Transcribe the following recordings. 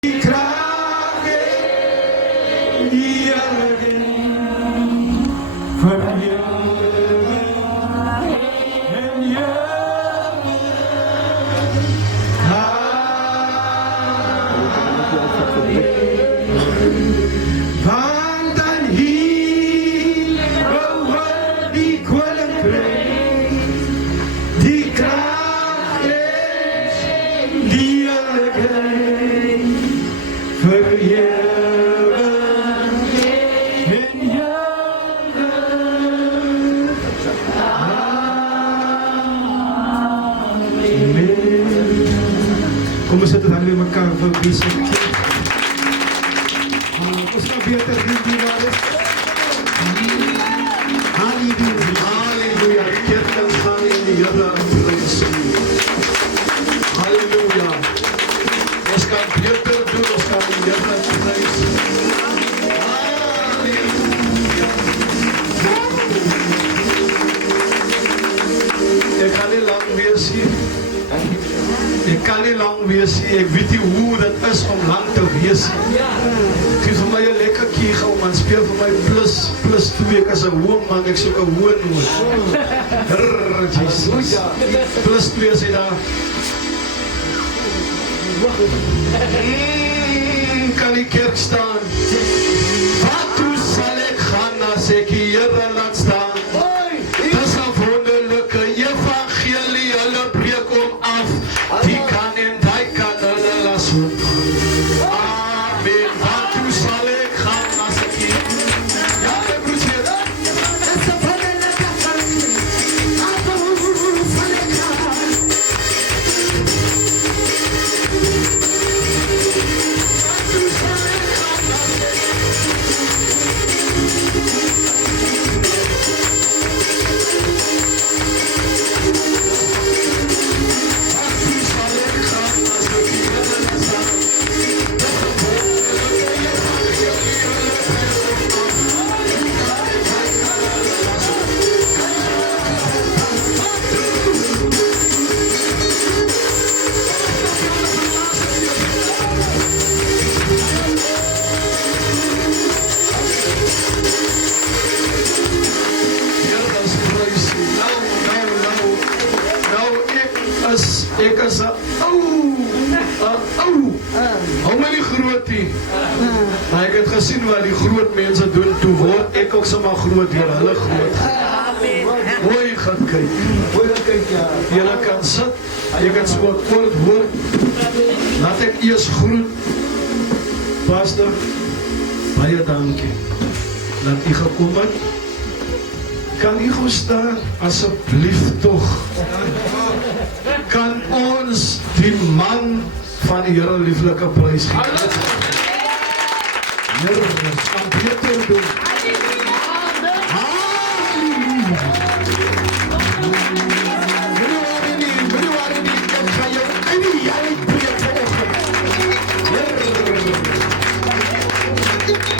Die kraag in die ergen van want dan hier behoort die koninkrijk, die kraag in die ergen voor eeuwig en eeuwig. Amen. Kom ons sit dan weer mekaar vir besig. Ons gaan beter doen die waar is. Halleluja. Halleluja. Die kerk kan gaan in die Here prys. Halleluja. Ons kan beter doen, ons kan die Here prys. Halleluja. Ek kan nie lang wees hier. Ek kan nie lang wees hier. Ek weet nie hoe dit is om lang te wees. Geef vir my 'n lekker kiegel man, speel vir my plus 2, ek is 'n hoë man, ek soek 'n hoë noot. Jesus. Plus 2 sê daar. Kan die kerk staan? Wat toe sal ek gaan as ek die Here laat staan? Dis 'n wonderlike evangelie, hulle breek hom af. Die kan en die kan hulle laat so. Ek is 'n ou. Hou my nie groot nie. Maar ek het gesien wat die groot mense doen, toe word ek ook sommer groot deur hulle groot. Mooi gaan kyk. Mooi gaan kyk, ja. Julle kan sit. Jy kan so kort woord. Laat ek eers groet. Pastor, baie dankie dat u gekom het. Kan u gou staan, asseblief tog? Kan ons die man van die Here lieflike prys gee? Here, ons kan beter doen.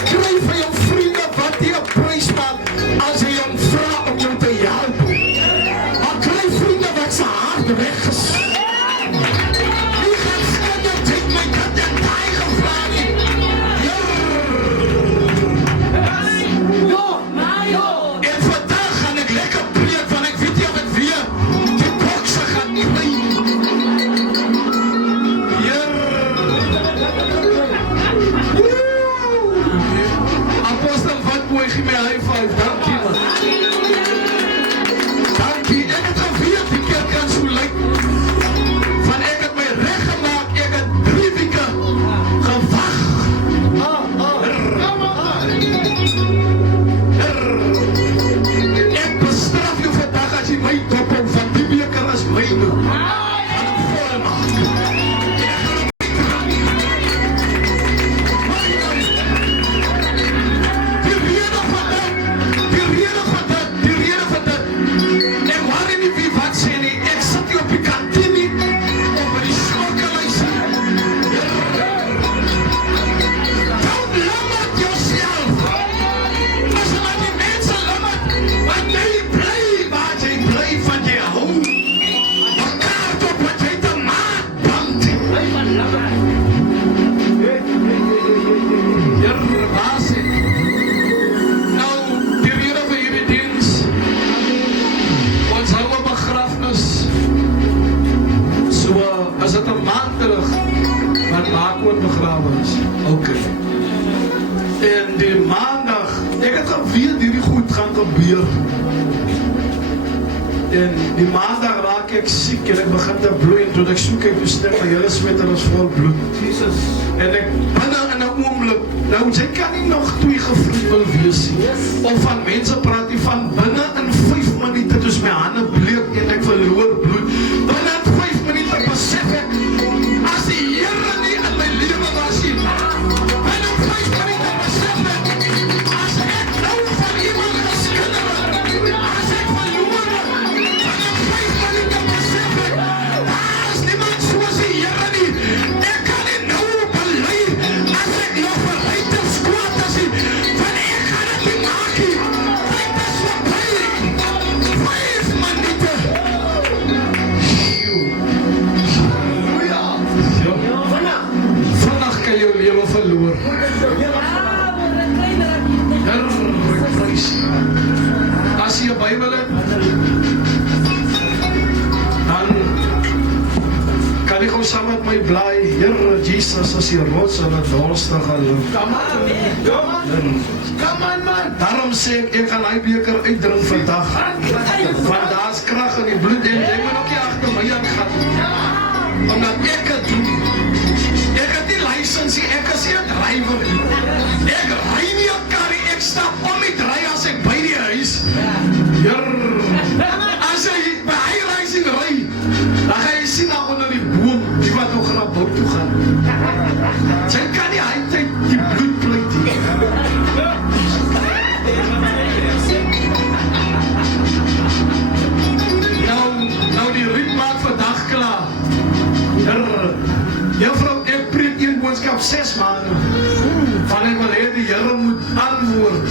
Kry vir jou vriende wat jy 'n prys maak as jy hom vra om jou te help. Maar kry vriende wat se hart weg is. No! Dakoon begrawe is. Ok. En die maandag, ek het geweet hierdie goed gaan gebeur. En die maandag raak ek siek en ek begin te bloei en toe ek soek ek bestek, my hele sweter is vol bloed. Jesus. En ek binne in 'n oomblik, nou sy kan nie nog 2 gevloed wil wees nie. Of van mense praat die van binne in 5 minute, dus my hande bleek en ek verloor bloed. Binne in 5 minute besef ek, as die Here nie in my lewe was nie, binne 5 minute besef ek, as ek nou van iemand geskinderd, as ek verloor, binne 5 minute besef ek, daar is niemand soos die Here nie. Ek kan nie nou bely, as ek nog bereid is kwaad as nie, want ek gaan het nie maak nie. Dit is voorbij. 5 minute. Vandag kan jou lewe verloor. As jy 'n Bybel het, dan kan jy gou saam met my blaai. Here Jesus, as die rots en het dorstige loop. Come on, man. Daarom sê ek gaan die beker uitdrink vandag. Want daar is krag in die bloed en jy moet ook nie agter my aan gaan. Omdat ek het doen. Ek het die licensie, ek is nie 'n driver nie. Ek ry nie 'n kar nie, ek stap om die draai as ek by die huis. As jy by Highrising ry, dan gaan jy sien daar onder die boom, die wat nog na boot toe gaan. Sy kan nie hy tyd die bloed pleit nie. Nou die riet maak vandag klaar. Juffrou, ek preek een boodskap 6 maande. Van ek wil hê die Here moet antwoord.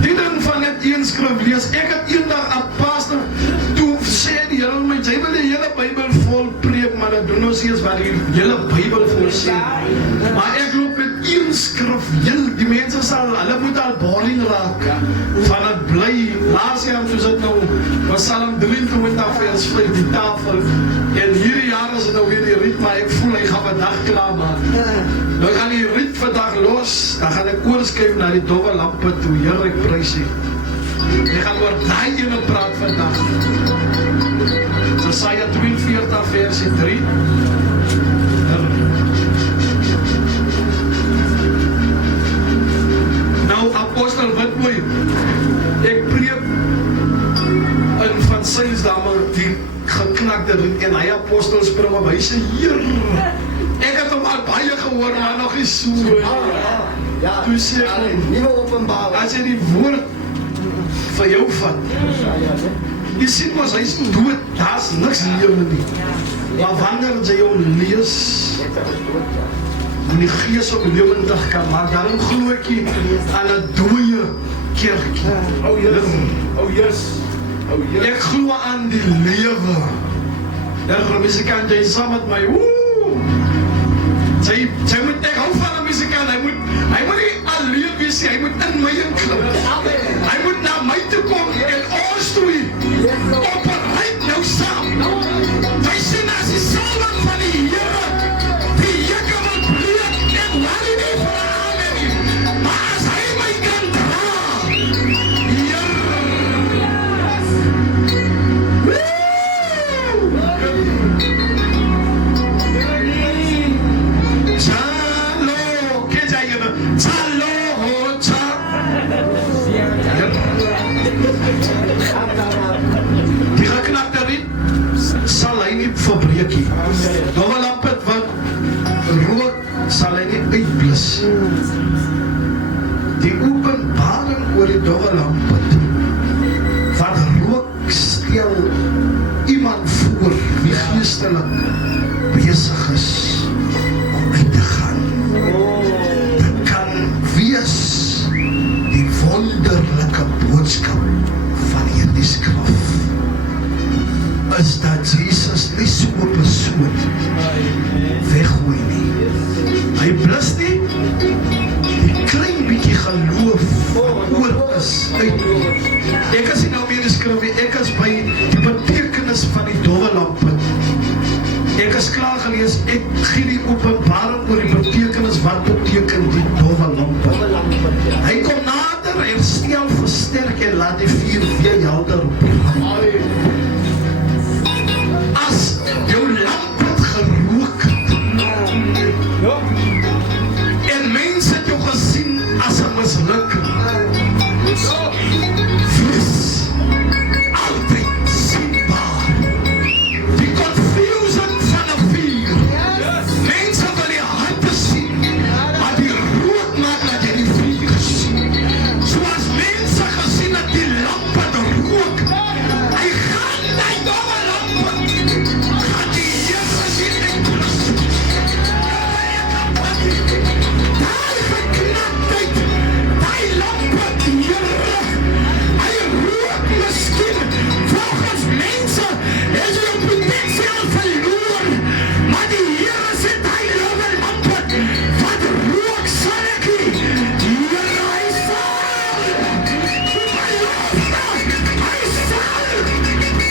Die ding van net een skrif lees. Ek het eendag 'n pastor toe sê die Here my, jy wil die hele Bybel vol preek, maar dat doen ons eers wat die hele Bybel voor sê. Maar ek loop met een skrif, die mense sal, hulle moet al boring raak van het bly. Laas jaar soos dit nou was Psalm 23 vers 5 die tafel. En hierdie jaar is het nou weer die riet, maar ek voel hy gaan vandag klaar maak. Nou gaan die riet vandag los, dan gaan ek oorskryf na die dowwe lampe toe. Here, ek prys U. Ek gaan oor daai ene praat vandag. Jesaja 42 versie 3. Nou, apostel Witbooi, ek preek in van Synsdame die geknakte riet en hy apostel spring op, hy sê, Heer, ek het hom al baie gehoor, maar nog nie so. Ja, toe sê hy, nuwe openbaring, as jy die woord vir jou vat, jy sien mos, hy is dood, daar is niks lewe nie. Maar wanneer jy hom lees, en die gees op lewendig kan maak, daarom glo ek nie aan 'n dooie kerk. Oh yes. Ek glo aan die lewe. Daarom musikant, jy saam met my, sy moet, ek hou van 'n musikant, hy moet nie alleen wees, hy moet in my inklim. Hy moet na my toe kom en ons toe operate nou saam. Hy sê as die salwing van die Here, die juke wil breek en worry nie vir hom nie. Maar as hy my kan dra, die geknakte riet sal hy nie verbreek nie. Dowwe lampe wat rook sal hy nie uitblus. Die openbaring oor die dowwe lampe wat rook stel iemand voor wie geestelik besig is om uit te gaan. Dit kan wees die wonderlike boodskap van hierdie skrif is dat Jesus nie so 'n persoon weggooi nie. Hy blus nie die klein bietjie geloof oor is uit. Ek is nie nou meer die skrif nie, ek is by die betekenis van die dowwe lampe. Ek is klaar gelees, ek gee die openbaring oor die betekenis, wat beteken die dowwe lampe. Hy kom nader, herstel, versterk en laat die vuur weer helder brand. As jou lamp het gerook en mense het jou gesien as 'n mislukking, vis altyd sienbaar. Die confusion van 'n vuur. Mense wil die harte sien, maar die rook maak dat jy die vuur sien. Soos mense gesien het die lamp het rook, hy gaan die dowwe lamp, gaan die Here sien en blus. Daai geknaptheid, daai lamp, Here, hy rook miskien. Volgens mense is jy op potensiaal verloor, maar die Here sê daai dowwe lamp wat rook sal ek nie. Here, hy sal, my belofte, hy sal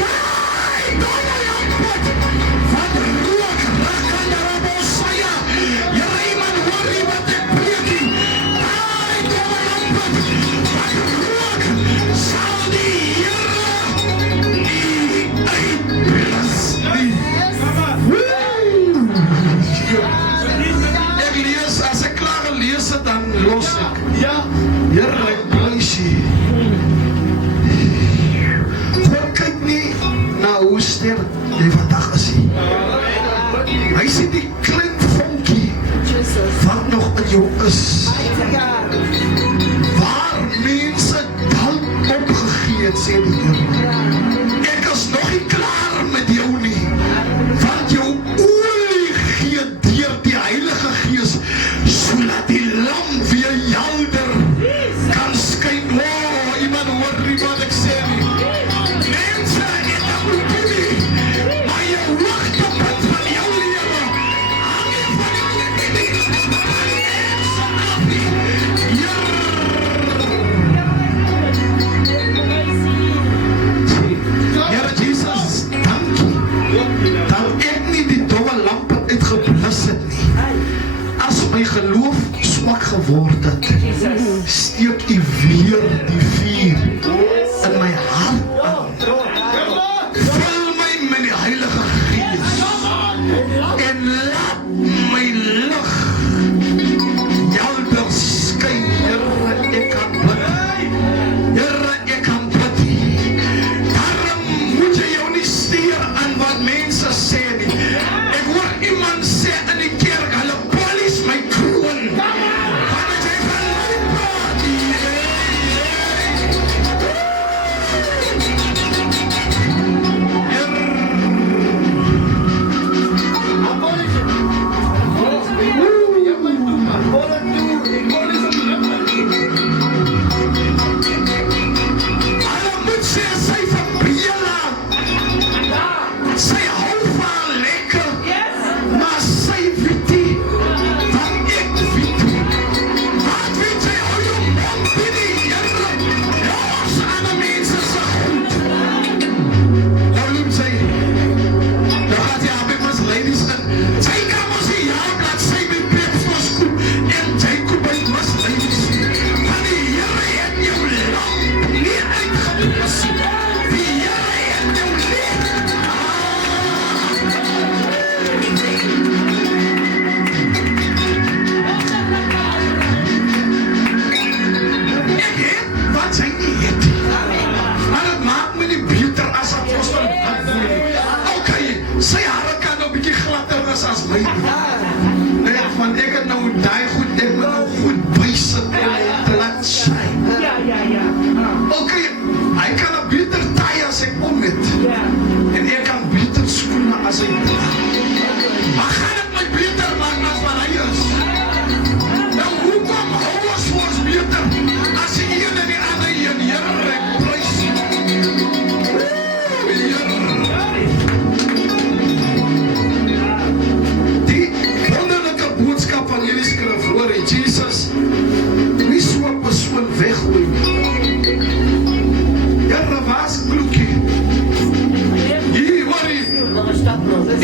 daai dowwe lamp wat rook raak aan die Rabosaya. Here, iemand hoor nie wat ek preek nie. Daai dowwe lamp wat rook sal die Here nie uitblus nie. Ek lees, as ek klaar gelees het, dan los ek. Here, ek blys hier. God kyk nie na hoe sterk jy vandag is nie. Hy sien die klein vonkie wat nog in jou is. Waar mense dalk opgegee het, sê die Here. Ek is nog nie klaar met jou nie, want jou olie gee deur die Heilige Gees, sodat die lamp weer helder kan skyn. Oh, iemand hoor nie wat ek sê nie. Mense het 'n opinie, maar jou hoogtepunt van jou lewe hang nie van jou opinie, maar van mense af nie. Here Jesus, dankie dat ek nie die dowwe lamp uitgeblus het nie. As my geloof swak geword het, steek U weer die vuur in my hart aan. Vul my met die Heilige Gees en laat my lig helder skyn. Here, ek kan bid. Here, ek kan bid. Daarom moet jy jou nie steur aan wat mense sê nie. Ek hoor iemand sê in die kerk, hulle polies my kroon. Wat het jy van my praat? Hulle moet sê sy verbeel, sy hou van lekker, maar sy weet nie wat ek weet nie. Wat weet jy, hou jou mond binnen, Here, los aan die mense se goed. Nou loop sy, nou gaat die Abikus ladies in, sy kan ons die jaar dat sy met Peps was goed, en Jacob uit was ladies, want die Here het jou lamp nie uitgeblus nie. Die Here het jou licht. Ek het wat sy nie het nie. Maar het maak my nie beter as apostel Paulus nie. Okay, sy hare kan nou bietjie gladder is as my nie. Nee, want ek het nou daai goed, ek moet nou goed bysit en te laat shine. Okay, hy kan 'n beter taai as ek om het. En ek kan beter skoene as hy dra. Maar gaan het my beter maak as wat hy is? Nou hoekom hou ons vir ons beter as die een en die ander een? Here, ek prys U. Die wonderlike boodskap van hierdie skrif, hoor jy, Jesus nie so 'n persoon weggooi nie. Here, waar's kloekie? Hier, hoor jy,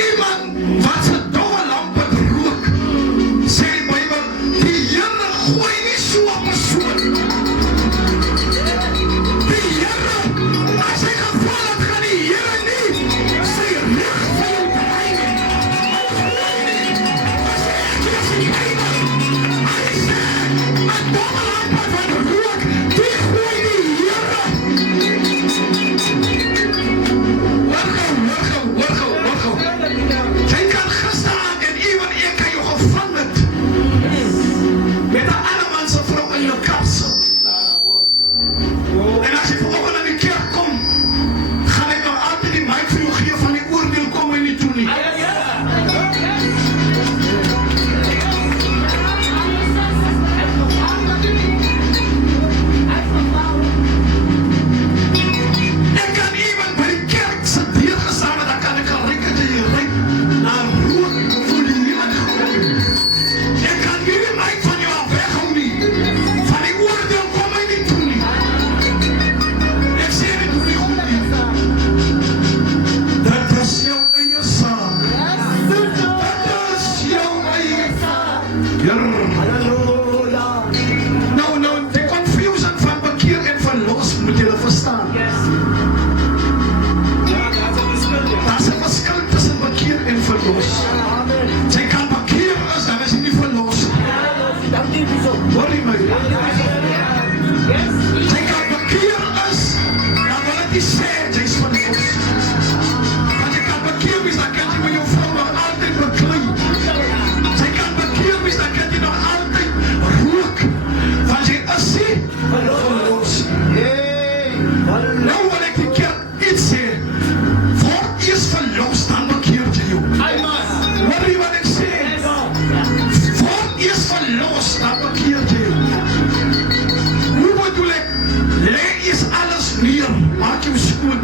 iemand wat se dowwe lamp het rook, bommelampe van rook, die gooi die Here. Hoor gou. Jy kan gestaan en ewen ek kan jou gevang het. Met 'n ander man se vrou in jou kapsel. En as jy vanoggend aan die kerk kom, gaan ek nog altyd die mic vir jou gee van die oordeel kom en nie toe nie. Ek kan iemand by die kerk se deur gestaan het, dan kan ek geryk het en jy ryk na rook voor die niemand gekom. Ek kan nie die mic van jou af weghou nie. Van die oordeel kom my nie toe nie. Ek sê dit hoef nie goed nie. Dat is jou eie saak. Dat is jou eie saak. Nou, die confusion van bekeer en verlos moet julle verstaan. Daar's 'n verskil tussen bekeer en verlos. Jy kan bekeer is, dan is jy nie verlos. Hoor jy my? Jy kan bekeer is, dan wil ek nie sê jy's verlos. Want jy kan bekeer wees, dan kan jy met jou vrou nog altyd beklei. Jy kan bekeer wees, dan kan jy nog altyd rook. Want jy is nie verlos. Nou wil ek die kerk iets sê. Word eers verlos, dan bekeer jy jou. Hoor jy wat ek sê? Word eers verlos, dan bekeer jy jou. Hoe bedoel ek? Lê eers alles neer, maak jou skoon.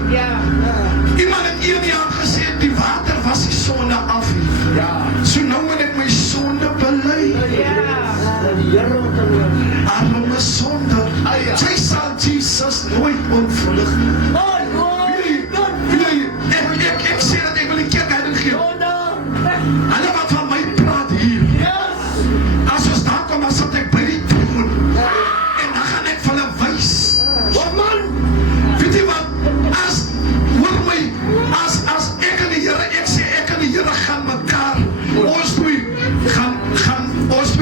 Iemand het 1 jaar gesê, die water was die sonde af. So nou wil ek my sonde bely. Arme sonde. Jy sal Jesus nooit ontvlug. Ek sê dat ek wil die kerk heilig gee. Hulle wat van my praat hier. As ons daar kom, dan sit ek by die troon. En dan gaan ek vir hulle wys. Weet jy wat? Hoor my, as ek en die Here, ek sê ek en die Here gaan mekaar, ons twee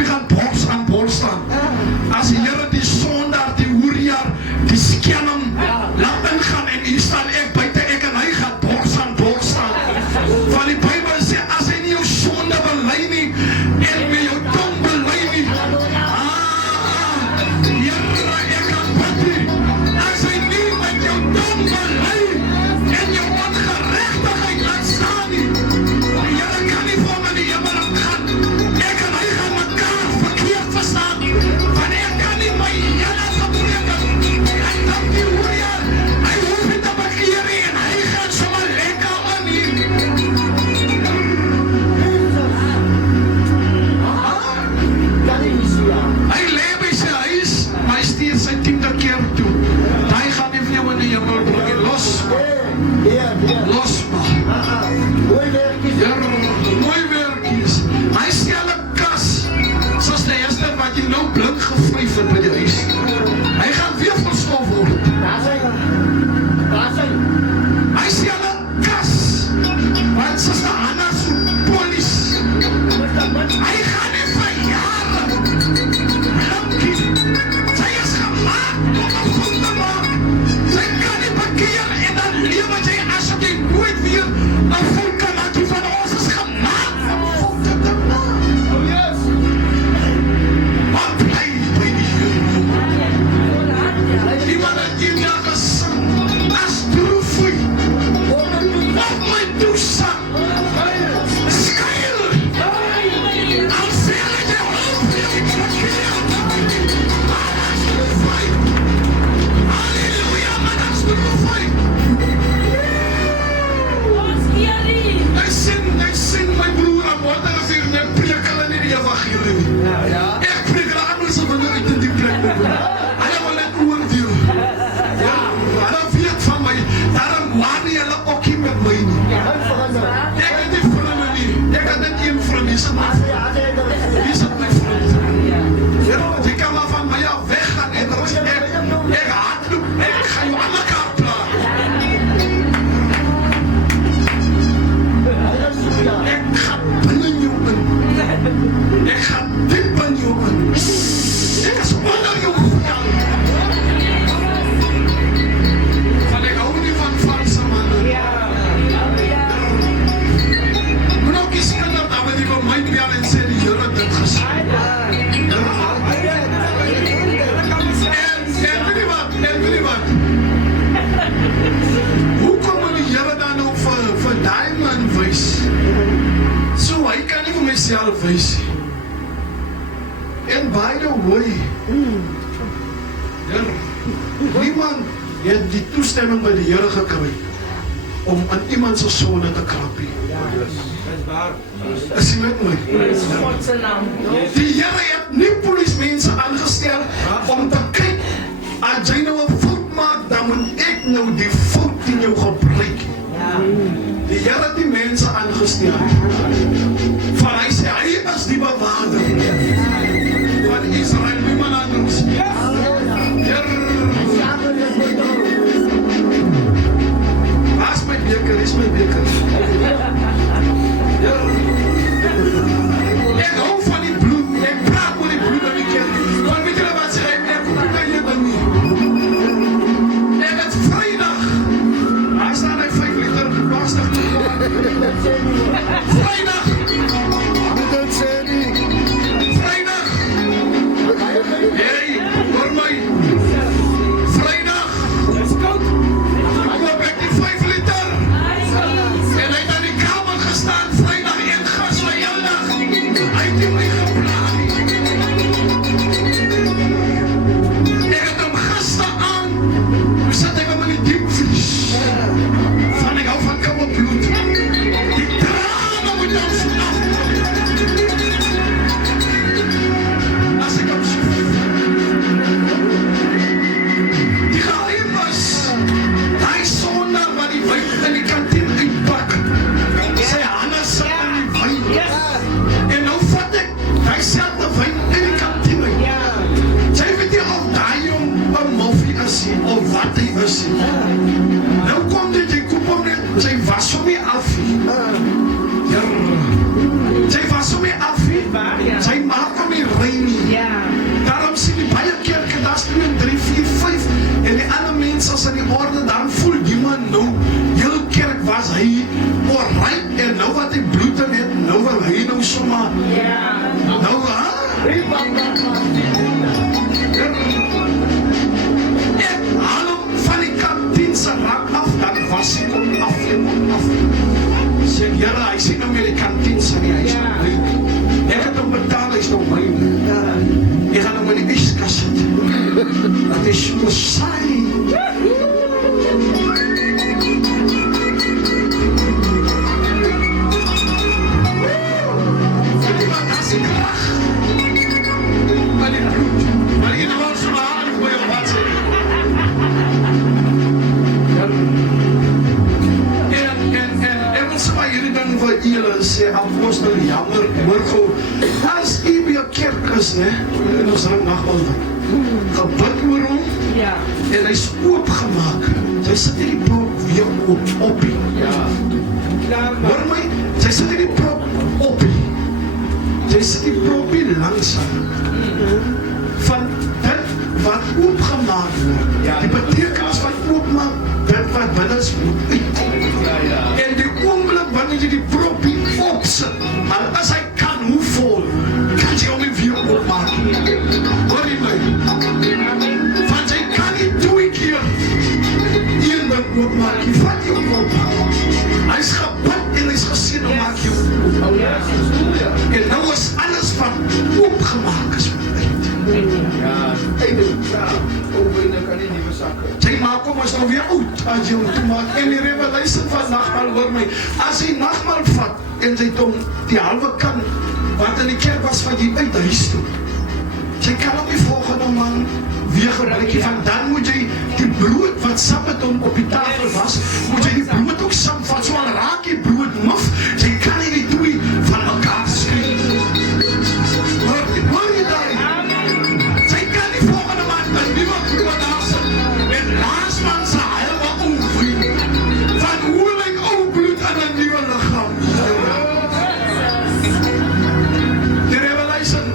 gaan bors aan bors staan. As die Here die sondaar, die hoerjaar, die skelm, laat ingaan en hier staan ek buite, ek en hy gaan bors aan bors staan. Van die Bybel sê, as hy nie jou sonde bely nie, en met jou tong bely nie, Here, ek kan bid nie. As hy nie met jou tong bely, en jou ongerechtigheid laat staan nie, die Here kan nie voor my die hemel gaan. Ek en hy gaan mekaar verkeerd verstaan, want ek kan nie my hele gebreke, en dan die hoerjaar, hy hoef nie te bekeer nie, en hy gaan sommer lekker aan hier. Hy lê by sy huis, maar hy stuur sy 10de keer toe. Hy gaan nie vir jou in die hemel bring nie. Los maar. Mooi werkies. Hy stel 'n kas, soos die eerste wat jy nou blink gevryf het by die huis. Hy gaan weer verstof word. Hy stel 'n kas, want soos die ander so polies. Hy gaan nie vir jare blinkie. Sy is gemaakt om 'n voet te maak. Sy kan nie bekeer en dan lewe jy as jy nooit weer 'n voet kan maak. Die van ons is gemaakt om voete te maak. Wat bly by die Here? Iemand het wys nie. En by the way, niemand het die toestemming by die Here gekry om aan iemand se sonde te krap nie. Is jy met my? Die Here het nie polismense aangestel om te kyk, as jy nou 'n fout maak, dan moet ek nou die fout in jou gebruik. Die Here het die mense aangestel. Van hy sê, hy is die bewaarder van Israel, niemand anders. Waar is my beker? Is my beker? Ek hou van die bloed. Ek praat oor die bloed aan die kerk. Want weet julle wat sê hy? Ek kom nie by julle nie. En het Vrydag. Daar staan hy 5 liter plastic. Vrydag. Dit sê nie. Vrydag. Hey, hoor my. Vrydag. Loop ek die 5 liter. En hy het aan die kamer gestaan. Vrydag en gas van jou dag. Hy het nie my geplaan nie. Ek het hom gisteraan. Hoe sit ek hom in die diepvries? Van ek hou van koue bloed. Die trane moet hom so afkom. As ek hom so die geheim was, hy sonder wat die wyn in die kantien uitpak. Sy hande sit in die wyn. En nou vat ek hy selfde wyn in die kantien uit. Sy weet nie of daai jong 'n moffie is of wat hy is. Nou kom dit, jy koop hom net, sy was hom nie af nie. Sy was hom nie af nie. Sy maak hom nie rein nie. Daarom sien die baie kerke, daar is 2, 3, 4, 5 en die ander mense as in die orde, dan voel die man nou, heel kerk was hy alright en nou wat hy bloed in het, nou wil hy nou sommer, nou ek haal hom van die kantien se rak af, dan was hy kom af. Sê, Here, hy sê nou meer die kantien se nie, hy is nou my. Ek het hom betaal, hy is nou my. Ek gaan hom in die yskas sit. Dat is so saai. Dat is die krag. Maar die bloed. Maar die ene was so aan voor jou wat sê. En ons sê hierdie ding vir julle sê, apostel jammer, hoor gou, as u by 'n kerk is, ne, en ons ring nagmaal gebid oor hom, en hy is oopgemaak, sy sit hierdie prop weer op nie. Hoor my, sy sit hierdie prop op nie. Sy sit die prop nie langs aan. Van dit wat oopgemaak word, die betekenis van oopmaak, dit wat binne is moet uit. En die oomblik wanneer jy die prop nie opsit, maar as hy kan, hoe vol, kan jy hom nie weer oopmaak. Hoor jy my? Want jy kan nie 2 keer een ding oopmaak, jy vat jy oopmaak. Hy is gebid en hy is gesien om maak jy oop. En nou is alles wat oopgemaak is uit. Sy maak hom as nou weer uit as jy hom toemaak. En die revelatie van nagmaal, hoor my, as hy nagmaal vat en sy hom die halve kan wat in die kerk was van jy uit huis toe, sy kan hom die volgende man weer gebruik, want dan moet jy die brood wat saam met hom op die tafel was, moet jy die brood ook saamvat, so al raak die brood muf, jy kan nie die 2 van mekaar skry. Hoor jy daar? Sy kan die volgende man een nieuwe brood afsit, met laasman sy helwe oorvriend, van hoe lyk ou bloed in een nieuwe lichaam. Die revelation,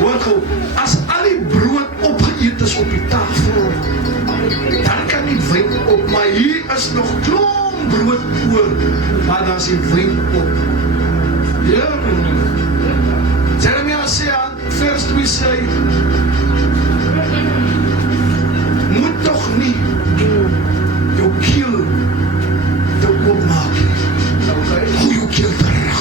hoor gou, as al die brood opgeëet is op die tafel, dan kan die wyn op, maar hier is nog klomp brood oor, maar dan is die wyn op. Ja. Jeremia sê aan vers 2 sê, moet toch nie jou keel te oopmaak. Gooi jou keel terug.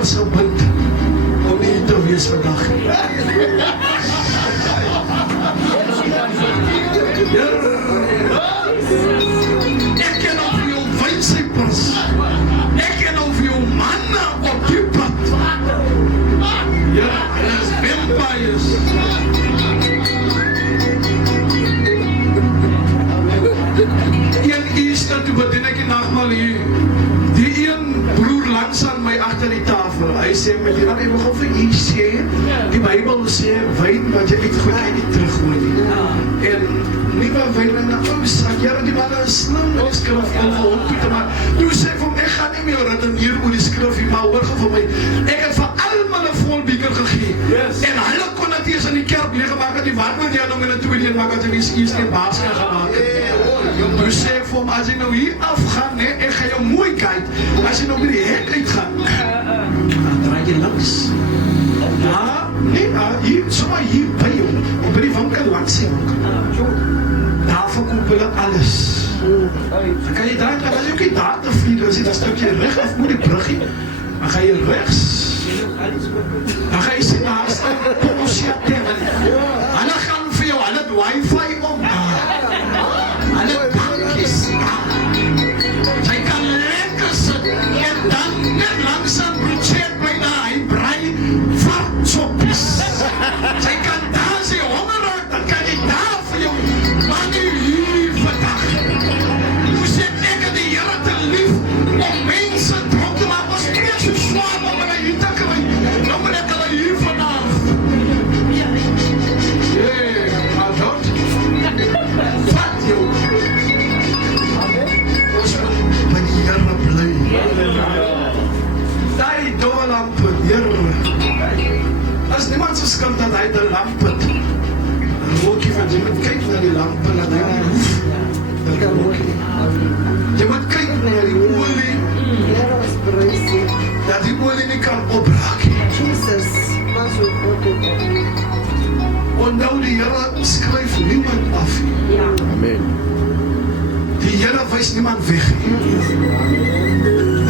was gebind om nie te wees vandag. Ek ken al vir jou wynsypers. Ek ken al vir jou manne op die pad. Ja, en as vampires. Een Easter, toe bedien ek die nagmaal hier. Die een broer langs aan my agter die tafel. Hy sê met die wat hy begin vir u sê, die Bybel sê wyn wat jy uitgooi kan jy nie teruggooi nie. En nuwe wyn in 'n ou sak. Ja, die man is slim in die skrif van hom Pieter, maar toe sê vir hom ek gaan nie meer redeneer oor die skrif nie, maar hoor vir my. Ek het vir almal 'n vol beker gegee. En hulle kon dit eers in die kerk leeggemaak het. Die wat moet jy nou in 'n tweede een maak as jy iets in baas kan gemaak het. Toe sê ek vir hom, as jy nou hier afgaan, nee, ek gaan jou mooi kyk. As jy nou by die hek uitgaan, dan draai jy links. Nee, hier, sommer hier by jou, op by die winkel langs die winkel. Daar verkoop hulle alles. Dan kan jy draai, dan as jy ook nie daar te vlieg, as jy dat stukje reg af moet die bruggie, dan ga jy rechts. Dan ga jy sê, daar is een Porsche Terren. Hulle gaan vir jou, hulle het wifi om. Hulle bankjes. Sy kan lekker sit. En dan net langzaam broodseer by daar, hy brei vartsoppies. Sy kan daar sy honger raak, dan kan jy daar vir jou, maar nie hier vandag. Hoe sê ek het die Here te lief, om mense dronk te maak, was nie so zwaar om hulle hier te kry. Nou moet ek hulle hier vanaf. Maar dat, vat jou. Ons moet by die Here bly. Die dowwe lamp, Here. As niemand se skuld dat hy die lamp het, dan rook jy van, jy moet kyk na die lamp, en dat hy nie hoef, dan rook jy. Jy moet kyk na die olie, dat die olie nie kan opraak. Onthou die Here skryf niemand af. Amen. Die Here wys niemand weg.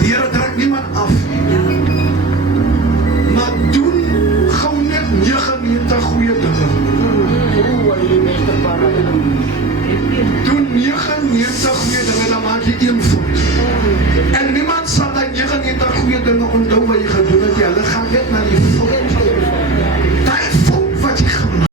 Die Here trek niemand af. Maar doen gou net 99 goeie dinge. Doen 99 goeie dinge, dan maak jy 1